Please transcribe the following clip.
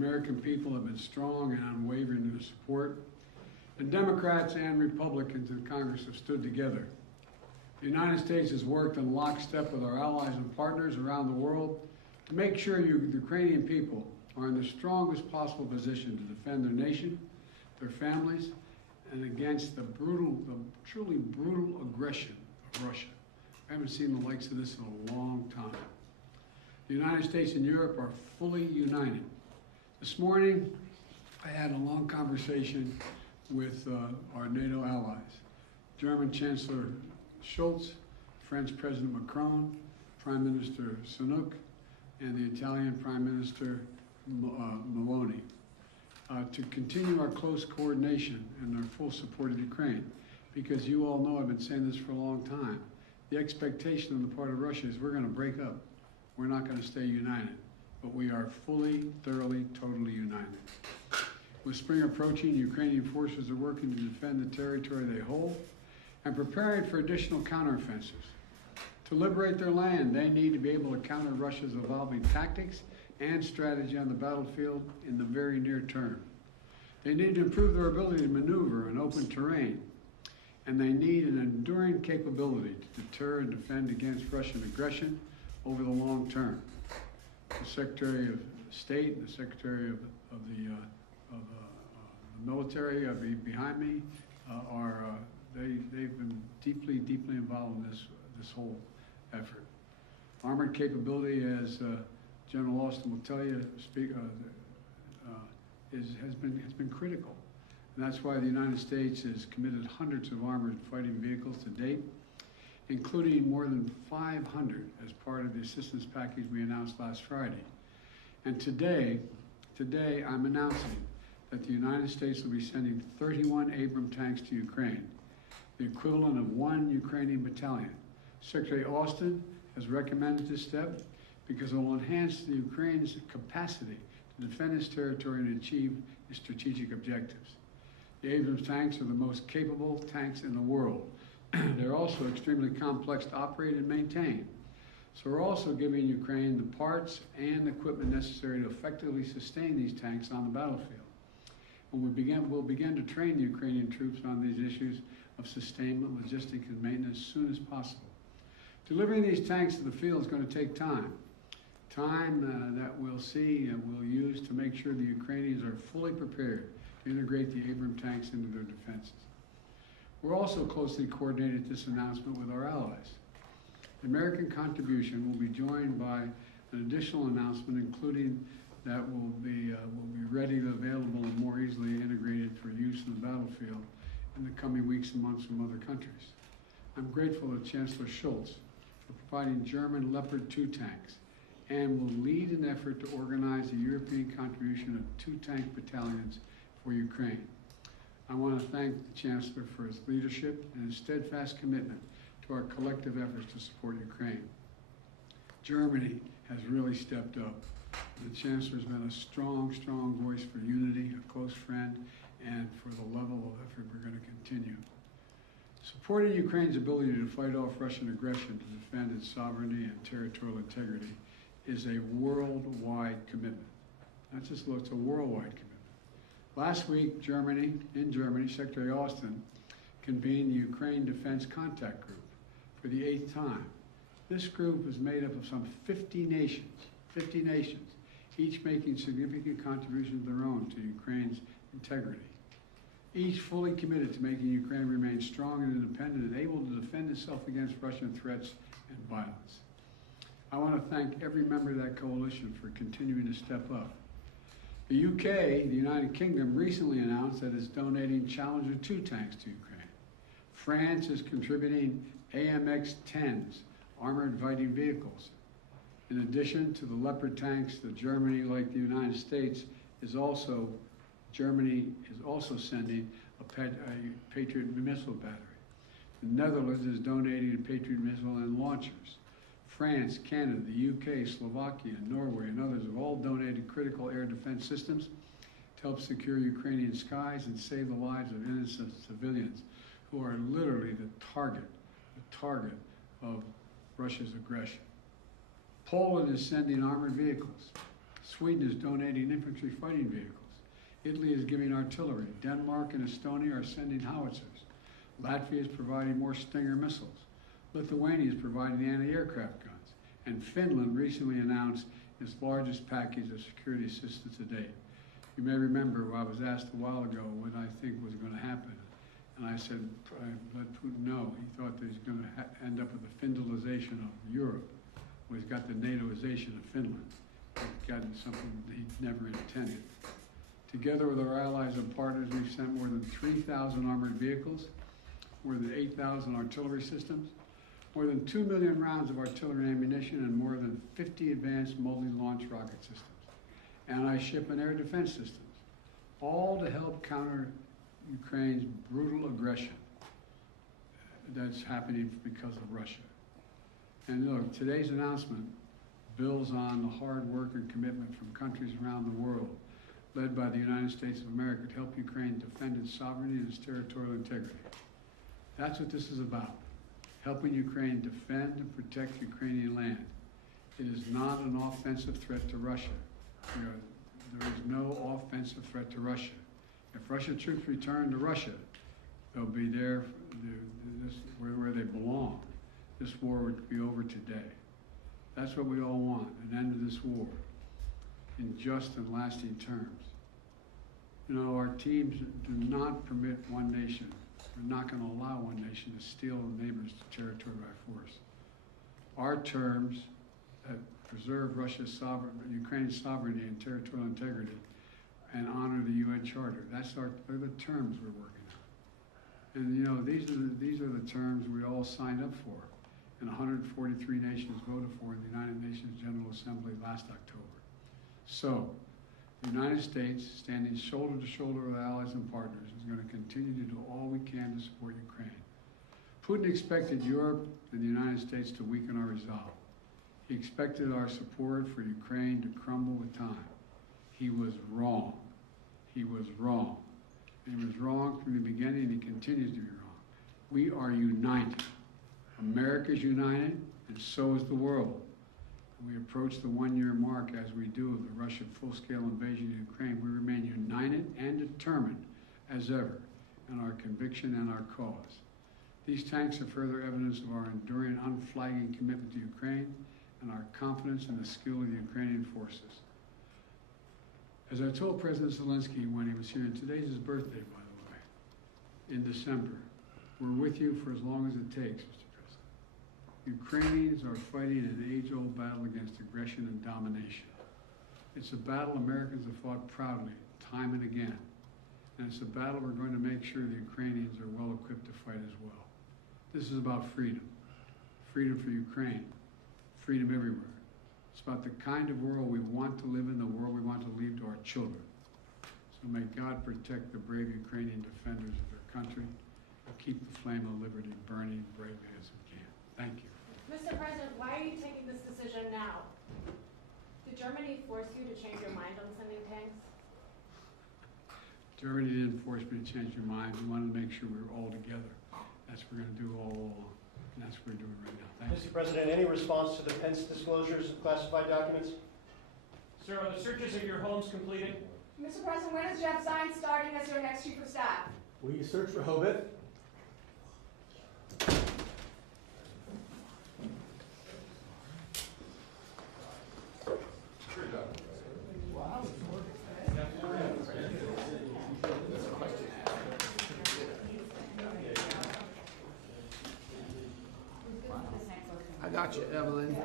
American people have been strong and unwavering in their support, and Democrats and Republicans in Congress have stood together. The United States has worked in lockstep with our allies and partners around the world to make sure the Ukrainian people are in the strongest possible position to defend their nation, their families, and against the truly brutal aggression of Russia. I haven't seen the likes of this in a long time. The United States and Europe are fully united. This morning, I had a long conversation with our NATO allies, German Chancellor Scholz, French President Macron, Prime Minister Sunak, and the Italian Prime Minister Meloni, to continue our close coordination and our full support of Ukraine. Because you all know I've been saying this for a long time. The expectation on the part of Russia is we're going to break up. We're not going to stay united. But we are fully, thoroughly, totally united. With spring approaching, Ukrainian forces are working to defend the territory they hold and preparing for additional counteroffensives. To liberate their land, they need to be able to counter Russia's evolving tactics and strategy on the battlefield in the very near term. They need to improve their ability to maneuver in open terrain, and they need an enduring capability to deter and defend against Russian aggression over the long term. The Secretary of State and the Secretary of the military behind me they've been deeply involved in this whole effort. Armored capability, as General Austin will tell you, has been critical, and that's why the United States has committed hundreds of armored fighting vehicles to date, including more than 500 as part of the assistance package we announced last Friday. And today I'm announcing that the United States will be sending 31 Abrams tanks to Ukraine, the equivalent of 1 Ukrainian battalion. Secretary Austin has recommended this step because it will enhance the Ukraine's capacity to defend its territory and achieve its strategic objectives. The Abrams tanks are the most capable tanks in the world. They're also extremely complex to operate and maintain. So we're also giving Ukraine the parts and equipment necessary to effectively sustain these tanks on the battlefield. And we'll begin to train the Ukrainian troops on these issues of sustainment, logistics, and maintenance as soon as possible. Delivering these tanks to the field is going to take time. Time that we'll see and we'll use to make sure the Ukrainians are fully prepared to integrate the Abrams tanks into their defenses. We're also closely coordinated this announcement with our allies. The American contribution will be joined by an additional announcement, including that will be readily available and more easily integrated for use in the battlefield in the coming weeks and months from other countries. I'm grateful to Chancellor Scholz for providing German Leopard 2 tanks and will lead an effort to organize a European contribution of 2 tank battalions for Ukraine. I want to thank the Chancellor for his leadership and his steadfast commitment to our collective efforts to support Ukraine. Germany has really stepped up. The Chancellor has been a strong voice for unity, a close friend, and for the level of effort we're going to continue. Supporting Ukraine's ability to fight off Russian aggression to defend its sovereignty and territorial integrity is a worldwide commitment. Not just it's a worldwide commitment. Last week, in Germany, Secretary Austin convened the Ukraine Defense Contact Group for the 8th time. This group is made up of some 50 nations, each making significant contributions of their own to Ukraine's integrity. Each fully committed to making Ukraine remain strong and independent and able to defend itself against Russian threats and violence. I want to thank every member of that coalition for continuing to step up. The UK, the United Kingdom, recently announced that it's donating Challenger 2 tanks to Ukraine. France is contributing AMX-10s, armored fighting vehicles. In addition to the Leopard tanks, Germany, like the United States, Germany is also sending a Patriot missile battery. The Netherlands is donating a Patriot missile and launchers. France, Canada, the UK, Slovakia, Norway, and others have all donated critical air defense systems to help secure Ukrainian skies and save the lives of innocent civilians who are literally the target of Russia's aggression. Poland is sending armored vehicles. Sweden is donating infantry fighting vehicles. Italy is giving artillery. Denmark and Estonia are sending howitzers. Latvia is providing more Stinger missiles. Lithuania is providing anti-aircraft guns. And Finland recently announced its largest package of security assistance to date. You may remember I was asked a while ago what I think was going to happen. And I said, I let Putin know. He thought that he's going to end up with the Finlandization of Europe. Well, he's got the NATOization of Finland. He's gotten something that he never intended. Together with our allies and partners, we've sent more than 3,000 armored vehicles, more than 8,000 artillery systems, more than 2 million rounds of artillery ammunition, and more than 50 advanced multi-launch rocket systems, anti-ship and air defense systems, all to help counter Ukraine's brutal aggression that's happening because of Russia. And look, today's announcement builds on the hard work and commitment from countries around the world, led by the United States of America, to help Ukraine defend its sovereignty and its territorial integrity. That's what this is about, helping Ukraine defend and protect Ukrainian land. It is not an offensive threat to Russia. There is no offensive threat to Russia. If Russian troops return to Russia, they'll be there where they belong. This war would be over today. That's what we all want, an end to this war in just and lasting terms. You know, our teams do not permit one nation. We're not going to allow one nation to steal a neighbor's territory by force. Our terms that preserve Ukraine's sovereignty and territorial integrity and honor the UN Charter. They're the terms we're working on. And you know, these are the terms we all signed up for and 143 nations voted for in the United Nations General Assembly last October. So, the United States, standing shoulder to shoulder with allies and partners, is going to continue to do all we can to support Ukraine. Putin expected Europe and the United States to weaken our resolve. He expected our support for Ukraine to crumble with time. He was wrong. He was wrong. And he was wrong from the beginning, and he continues to be wrong. We are united. America is united, and so is the world. We approach the one-year mark, as we do, of the Russian full-scale invasion of Ukraine. We remain united and determined as ever in our conviction and our cause. These tanks are further evidence of our enduring, unflagging commitment to Ukraine and our confidence in the skill of the Ukrainian forces. As I told President Zelensky when he was here, and today's his birthday, by the way, in December, we're with you for as long as it takes, Mr. President. Ukrainians are fighting an age-old battle against aggression and domination. It's a battle Americans have fought proudly, time and again. And it's a battle we're going to make sure the Ukrainians are well equipped to fight as well. This is about freedom. Freedom for Ukraine. Freedom everywhere. It's about the kind of world we want to live in, the world we want to leave to our children. So may God protect the brave Ukrainian defenders of their country and keep the flame of liberty burning bravely as we can. Thank you. Mr. President, why are you taking this decision now? Did Germany force you to change your mind on sending tanks? Germany didn't force me to change your mind. We wanted to make sure we were all together. That's what we're going to do all along. And that's what we're doing right now. Thank you. Mr. President, any response to the Pence disclosures of classified documents? Sir, are the searches of your homes completed? Mr. President, when is Jeff Zients starting as your next chief of staff? Will you search for Hobith? I got you, Evelyn.